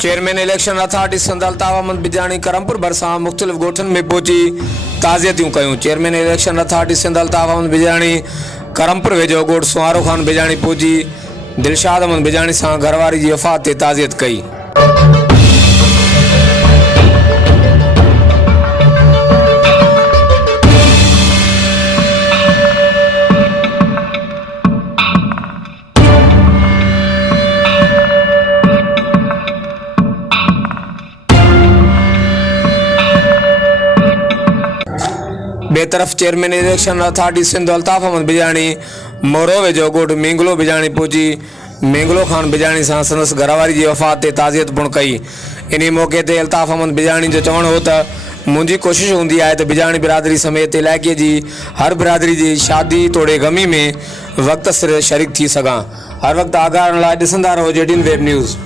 Chairman election authority संदल तावामंद बिजाणी करमपुर भरसा मुख्तलिफ गोठन में पहुंची ताज़ियतूं कयूं। चेयरमैन इलेक्शन अथॉरिटी संदल तावामंद बिजाणी करमपुर वेझो गोठ सुहारो खान बिजाणी पहुंची दिलशाद अहमद बिजाणी सां घरवारी जी वफ़ात ते ताज़ियत कई। बेतरफ chairman election authority Sindh Altaf Ahmed Bijani Moro वेझो गोठ मेंगलो बिजाणी पहुंची मेंगलो खान बिजाणी सां संदसि घरवारी जी वफ़ात ते ताज़ियत पिणु कई। इन मौक़े ते अल्ताफ अहमद बिजाणी जो चवणु हो त मुंहिंजी कोशिशि हूंदी आहे त बिजाणी बिरादरी समेत इलाइक़े जी हर बिरादरी जी शादी तोड़े गमी में वक़्त सिर शरीक थी सघां। हर वक़्तु आगाह लाइ ॾिसंदा रहो जेडीन वेब न्यूज़।